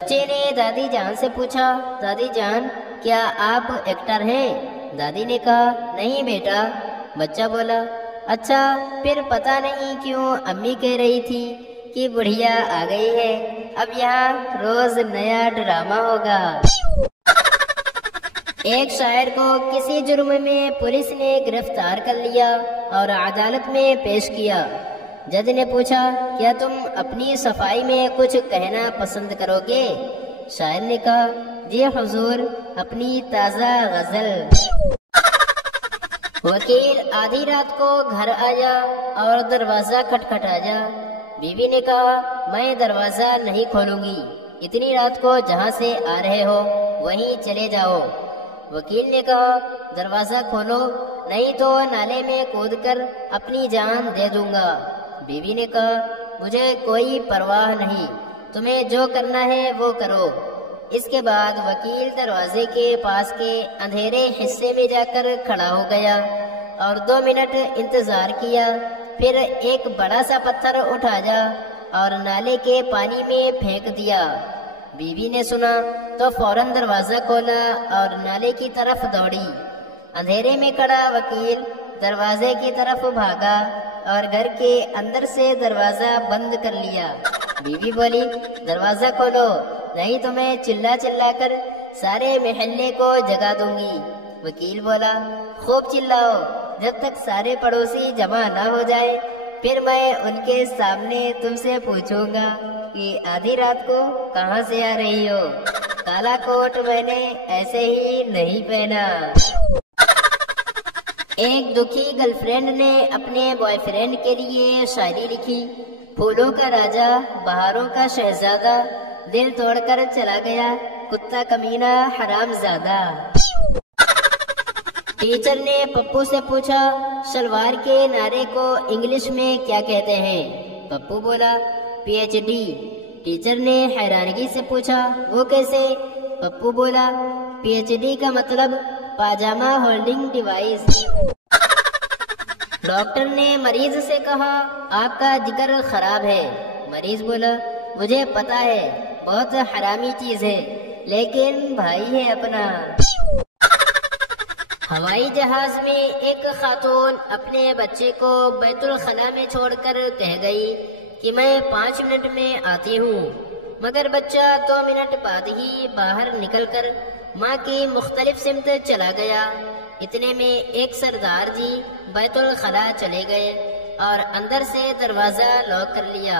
बच्चे ने दादी जान से पूछा, दादी जान क्या आप एक्टर हैं? दादी ने कहा, नहीं बेटा। बच्चा बोला, अच्छा फिर पता नहीं क्यों अम्मी कह रही थी कि बुढ़िया आ गई है, अब यहाँ रोज नया ड्रामा होगा। एक शायर को किसी जुर्म में पुलिस ने गिरफ्तार कर लिया और अदालत में पेश किया। जज ने पूछा, क्या तुम अपनी सफाई में कुछ कहना पसंद करोगे? शायर ने कहा, जी हुजूर, अपनी ताज़ा गजल। वकील आधी रात को घर आया और दरवाजा खटखटा जा। बीवी ने कहा, मैं दरवाजा नहीं खोलूंगी, इतनी रात को जहाँ से आ रहे हो वहीं चले जाओ। वकील ने कहा, दरवाजा खोलो नहीं तो नाले में कूदकर अपनी जान दे दूंगा। बीवी ने कहा, मुझे कोई परवाह नहीं, तुम्हें जो करना है वो करो। इसके बाद वकील दरवाजे के पास के अंधेरे हिस्से में जाकर खड़ा हो गया और 2 मिनट इंतजार किया। फिर एक बड़ा सा पत्थर उठाया और नाले के पानी में फेंक दिया। बीवी ने सुना तो फौरन दरवाजा खोला और नाले की तरफ दौड़ी। अंधेरे में खड़ा वकील दरवाजे की तरफ भागा और घर के अंदर से दरवाजा बंद कर लिया। बीवी बोली, दरवाजा खोलो नहीं तो मैं चिल्ला चिल्ला कर सारे मोहल्ले को जगा दूंगी। वकील बोला, खूब चिल्लाओ, जब तक सारे पड़ोसी जमा ना हो जाए, फिर मैं उनके सामने तुमसे पूछूंगा कि आधी रात को कहाँ से आ रही हो। काला कोट मैंने ऐसे ही नहीं पहना। एक दुखी गर्लफ्रेंड ने अपने बॉयफ्रेंड के लिए शायरी लिखी। फूलों का राजा, बहारों का शहजादा, दिल तोड़कर चला गया, कुत्ता कमीना हरामजादा। टीचर ने पप्पू से पूछा, शलवार के नारे को इंग्लिश में क्या कहते हैं? पप्पू बोला, PhD। टीचर ने हैरानगी से पूछा, वो कैसे? पप्पू बोला, PhD का मतलब पाजामा होल्डिंग डिवाइस। डॉक्टर ने मरीज से कहा, आपका जिगर खराब है। मरीज बोला, मुझे पता है, बहुत हरामी चीज है, लेकिन भाई है अपना। हवाई जहाज में एक खातून अपने बच्चे को बैतुल खला में छोड़कर कह गई कि मैं 5 मिनट में आती हूँ, मगर बच्चा 2 मिनट बाद ही बाहर निकलकर माँ की मुख्तलिफ सिमत चला गया। इतने में एक सरदार जी बैतुल खला चले गए और अंदर से दरवाजा लॉक कर लिया।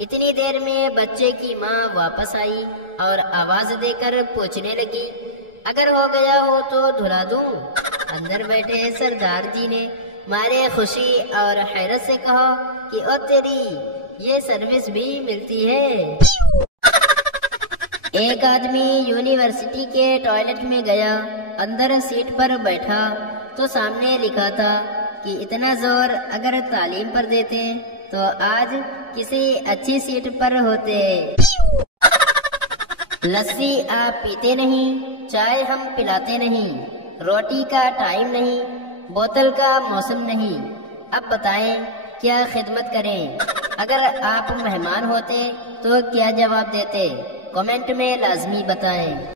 इतनी देर में बच्चे की माँ वापस आई और आवाज देकर पूछने लगी, अगर हो गया हो तो धुला दूं? अंदर बैठे सरदार जी ने मारे खुशी और हैरत से कहा कि ओ तेरी, ये सर्विस भी मिलती है। एक आदमी यूनिवर्सिटी के टॉयलेट में गया, अंदर सीट पर बैठा तो सामने लिखा था कि इतना जोर अगर तालीम पर देते तो आज किसी अच्छी सीट पर होते। लस्सी आप पीते नहीं, चाय हम पिलाते नहीं, रोटी का टाइम नहीं, बोतल का मौसम नहीं, अब बताएं क्या खिदमत करें? अगर आप मेहमान होते तो क्या जवाब देते? कमेंट में लाजमी बताएं।